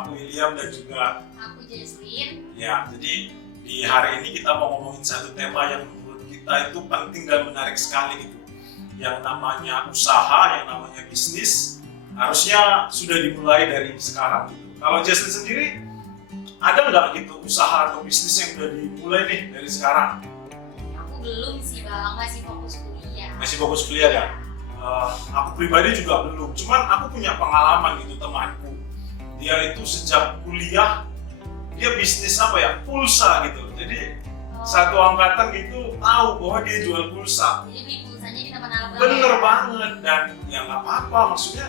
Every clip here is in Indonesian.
aku William dan juga aku Jesslyn. ya. Jadi di hari ini kita mau ngomongin satu tema yang menurut kita itu penting dan menarik sekali gitu. Yang namanya usaha, yang namanya bisnis, harusnya sudah dimulai dari sekarang gitu. Kalau Jesslyn sendiri, ada nggak gitu usaha atau bisnis yang udah dimulai nih dari sekarang? Aku belum sih Bang, masih fokus kuliah. Masih fokus kuliah ya? Aku pribadi juga belum, cuman aku punya pengalaman gitu temanku. Dia itu sejak kuliah, dia bisnis apa ya, pulsa gitu. Jadi satu angkatan gitu tahu bahwa dia jual pulsa. Jadi beli pulsanya di Tanah Abang. Bener banget, dan ya nggak apa-apa, maksudnya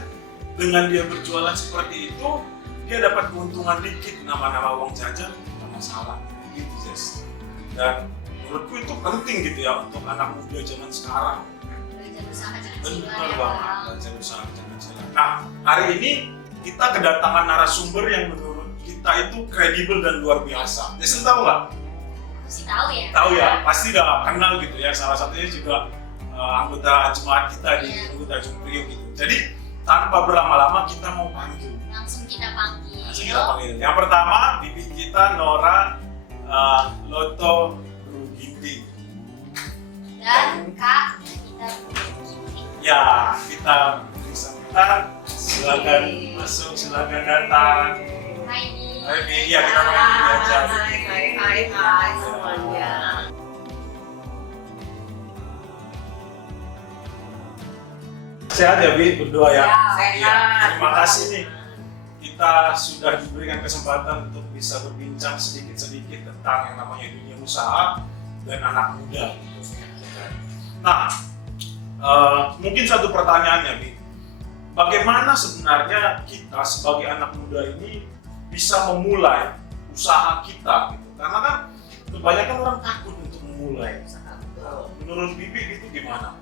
dengan dia berjualan seperti itu, dia dapat keuntungan dikit, nama-nama uang jajan, nggak masalah gitu Jess. Dan menurutku itu penting gitu ya untuk anak muda zaman sekarang. Belajar usaha kecil-kecilan Bener ya banget, Bang. belajar usaha kecil-kecilan. Nah, hari ini kita kedatangan narasumber yang menurut kita itu kredibel dan luar biasa. Jess, tahu nggak? Aku sih tahu ya. Tahu ya, pasti udah kenal gitu ya. Salah satunya juga anggota jemaat kita di anggota Jumpriuk gitu. Jadi tanpa berlama-lama kita mau panggil. Langsung kita panggil. Yang pertama, bibi kita Nora Loto Ruginti. Dan Kak kita Ruginti. Ya, kita bersama. Silakan masuk, silakan datang. Hai Bi. Hai Bi, iya kita mau belajar. Hai semuanya. Sehat ya Bi, berdoa ya. Sehat. Iya, terima kasih nih. Kita sudah diberikan kesempatan untuk bisa berbincang sedikit-sedikit tentang yang namanya dunia usaha dan anak muda. Nah, mungkin satu pertanyaannya Bi, bagaimana sebenarnya kita sebagai anak muda ini bisa memulai usaha kita gitu? Karena kan kebanyakan orang takut untuk memulai. Menurut Bibi itu gimana?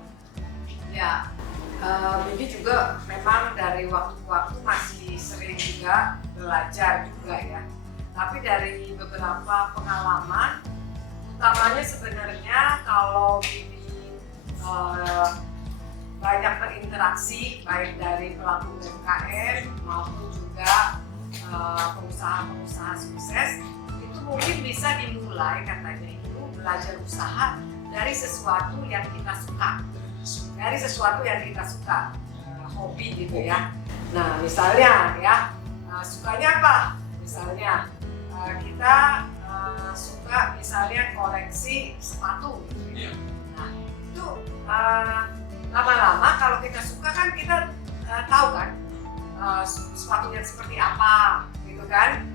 Ya, Bibi juga memang dari waktu ke waktu masih sering juga belajar juga ya. Tapi dari beberapa pengalaman, utamanya sebenarnya kalau Bibi banyak berinteraksi baik dari pelaku UMKM maupun juga pengusaha-pengusaha sukses, itu mungkin bisa dimulai katanya itu belajar usaha dari sesuatu yang kita suka. Dari sesuatu yang kita suka, hobi gitu ya. Nah misalnya ya, sukanya apa? Misalnya kita suka misalnya koleksi sepatu gitu ya. Nah itu lama-lama kalau kita suka kan kita tahu kan sepatunya seperti apa gitu kan,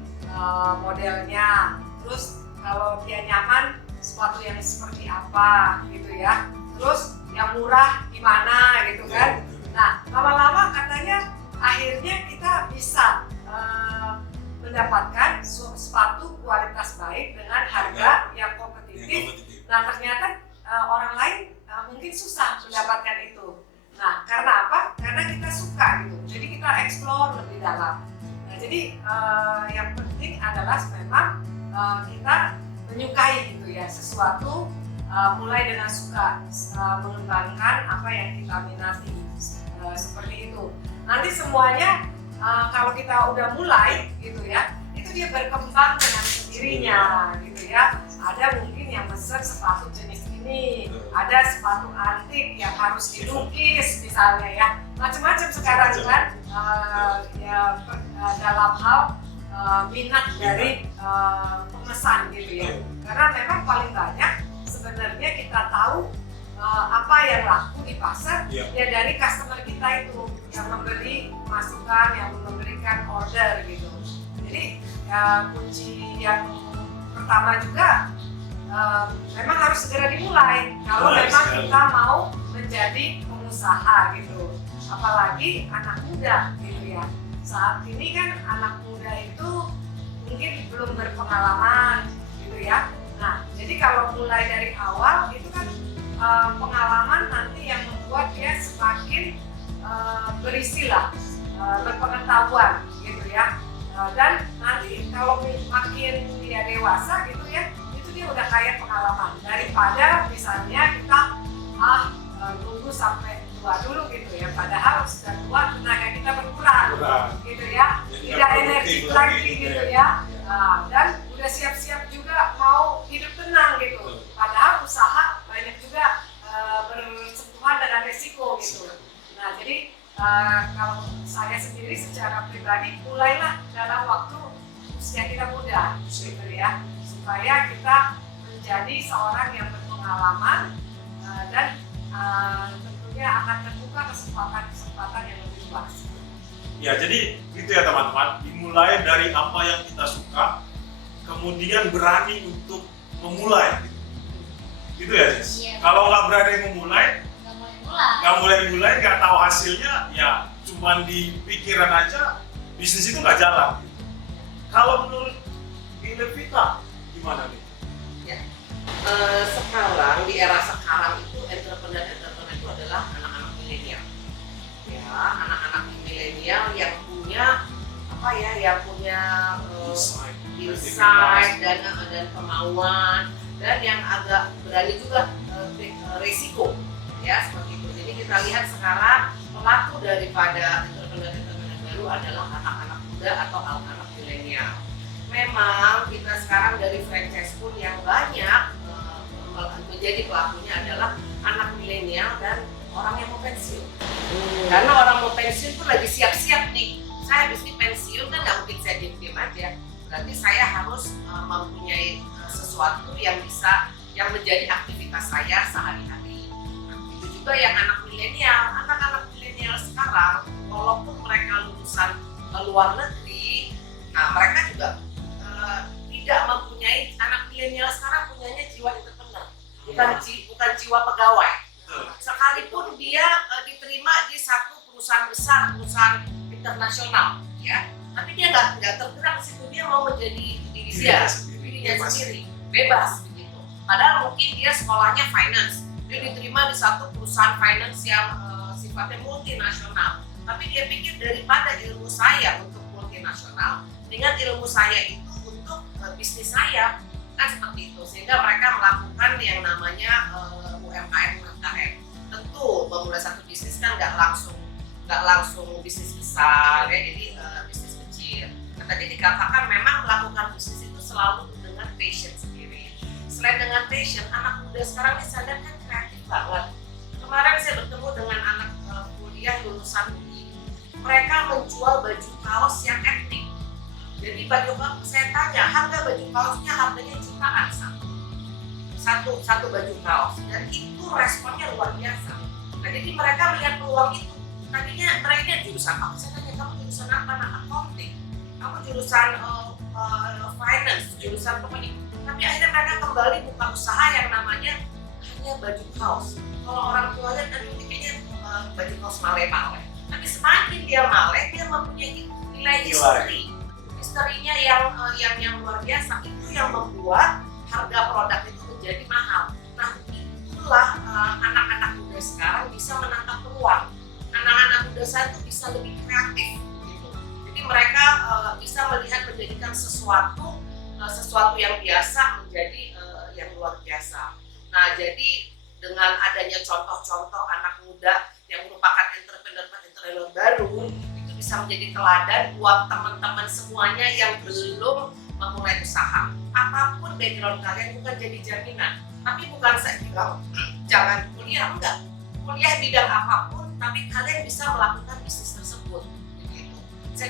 modelnya. Terus kalau dia nyaman, sepatu yang seperti apa gitu ya. Terus yang murah gimana gitu kan. Nah lama-lama katanya akhirnya kita bisa mendapatkan sepatu kualitas baik dengan harga yang kompetitif. Nah ternyata orang lain mungkin susah mendapatkan itu. Nah karena apa? Karena kita suka gitu, jadi kita explore lebih dalam. Nah jadi yang penting adalah memang kita menyukai gitu ya sesuatu. Mulai dengan suka mengembangkan apa yang kita minati seperti itu. Nanti semuanya kalau kita udah mulai gitu ya, itu dia berkembang dengan sendirinya gitu ya. Ada mungkin yang mesen sepatu jenis ini, ada sepatu antik yang harus dilukis misalnya ya, macam-macam sekarang kan ya dalam hal minat dari pemesan gitu ya. Karena memang paling banyak sebenarnya kita tahu apa yang laku di pasar ya dari customer kita itu yang memberi masukan, yang memberikan order gitu. Jadi kunci yang pertama juga memang harus segera dimulai kalau memang kita mau menjadi pengusaha gitu. Apalagi anak muda gitu ya. Saat ini kan anak muda itu mungkin belum berpengalaman gitu ya. Nah, jadi kalau mulai dari awal itu kan pengalaman nanti yang membuat dia semakin berisilah, berpengetahuan gitu ya. Dan nanti kalau makin dia dewasa gitu ya, itu dia udah kaya pengalaman daripada misalnya kita nunggu sampai tua dulu gitu ya. Padahal sudah tua tenaga kita berkurang gitu ya. Tidak udah energi lagi gitu ya. Nah, dan udah siap-siap juga mau hidup tenang gitu. Padahal usaha banyak juga bersentuhan dengan risiko gitu. Nah, jadi kalau saya sendiri secara pribadi mulailah dalam waktu usia kita muda gitu ya, supaya kita menjadi seorang yang berpengalaman dan tentunya akan terbuka kesempatan-kesempatan yang lebih luas. Ya, jadi gitu ya teman-teman, dimulai dari apa yang kita suka, kemudian berani untuk memulai. Gitu ya, Sis? Iya. Kalau nggak berani memulai, nggak mulai. nggak tahu hasilnya, ya cuman di pikiran aja, bisnis itu nggak jalan. Kalau menurut Levita, gimana nih? Ya. Sekarang di era sekarang itu entrepreneur itu adalah anak-anak milenial. Ya, anak-anak milenial yang punya yang punya insight dan kemauan dan yang agak berani juga resiko, ya seperti itu. Jadi kita lihat sekarang pelaku daripada entrepreneur baru adalah anak-anak muda atau anak-anak milenial. Memang kita sekarang dari franchise pun yang banyak menjadi pelakunya adalah anak milenial dan orang yang mau pensiun. Karena orang mau pensiun pun lagi siap-siap nih. Saya habis pensiun kan nggak mungkin saya diam aja. Berarti saya harus mempunyai sesuatu yang menjadi aktivitas saya sehari-hari. Nah, itu juga yang anak milenial sekarang, walaupun mereka lulusan luar negeri, nah mereka juga tidak mempunyai, anak milenial sekarang punyanya jiwa entrepreneur, bukan jiwa pegawai. Sekalipun dia diterima di satu perusahaan besar, perusahaan internasional, ya, tapi dia nggak tergerak situ, dia mau menjadi dirinya sendiri, bebas begitu. Padahal mungkin dia sekolahnya finance, dia diterima di satu perusahaan finance yang sifatnya multinasional, tapi dia pikir daripada ilmu saya untuk multinasional, dengan ilmu saya itu untuk bisnis saya, kan seperti itu. Sehingga mereka melakukan yang namanya UMKM. Tentu memulai satu bisnis kan nggak langsung bisnis besar ya, jadi bisnis kecil. Nah, tadi dikatakan memang melakukan bisnis itu selalu dengan passion sendiri. Selain dengan passion, anak muda sekarang ini sadar kan kreatif banget. Kemarin saya bertemu dengan anak kuliah lulusan UI. Mereka menjual baju kaos yang etnik. Jadi baju kaos, saya tanya, harga baju kaosnya harganya jutaan satu baju kaos, dan itu responnya luar biasa. Nah, jadi mereka melihat peluang itu. Tadinya mereka jurusan apa? Saya tanya, kamu jurusan apa? Nah, accounting. Kamu jurusan finance, jurusan pokoknya. Tapi akhirnya mereka kembali buka usaha yang namanya hanya baju kaos. Kalau orang tua lihat, aduh kayaknya baju kaos male-male. Tapi semakin dia male, dia mempunyai nilai history. Historinya yang luar biasa, itu yang membuat harga produk itu menjadi mahal. Nah, itulah anak-anak muda sekarang bisa menangkap peluang. Anak-anak muda saya itu bisa lebih kreatif gitu. Jadi mereka bisa menjadikan sesuatu yang biasa menjadi yang luar biasa. Nah, jadi dengan adanya contoh-contoh anak muda yang merupakan entrepreneur baru, itu bisa menjadi teladan buat teman-teman semuanya yang belum memulai usaha. Apapun background kalian bukan jadi jaminan. Tapi bukan saya bilang jangan kuliah, enggak. Kuliah bidang apapun, tapi kalian bisa melakukan bisnis tersebut. Begitu.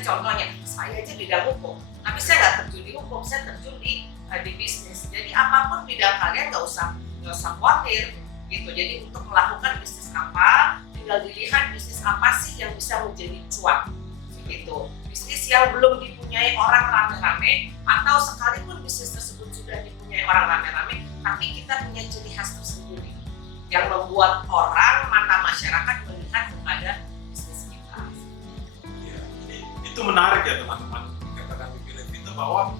Contohnya, saya aja bidang hukum, tapi saya nggak terjun di hukum, saya terjun di bisnis. Jadi apapun bidang kalian nggak usah khawatir. Gitu. Jadi untuk melakukan bisnis apa, tinggal dilihat bisnis apa sih yang bisa menjadi cuan. Gitu. Bisnis yang belum dipunyai orang rame-rame, atau sekalipun bisnis tersebut sudah dipunyai orang rame-rame, tapi kita punya ciri khas tersendiri yang membuat orang, mata masyarakat melihat kepada bisnis kita. Ya, itu menarik ya teman-teman, katakan Levita bahwa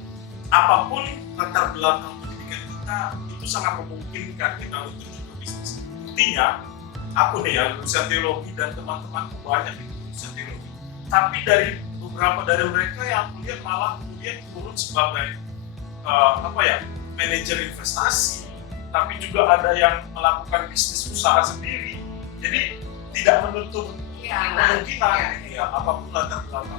apapun latar belakang pendidikan kita itu sangat memungkinkan kita untuk juga bisnis. Buktinya, aku nih ya lulusan teologi dan teman-temanku banyak itu lulusan teologi. Tapi dari beberapa dari mereka yang aku lihat malah kemudian turun sebagai manajer investasi, tapi juga ada yang melakukan bisnis usaha sendiri. Jadi tidak menutup kemungkinan ya apapun latar belakang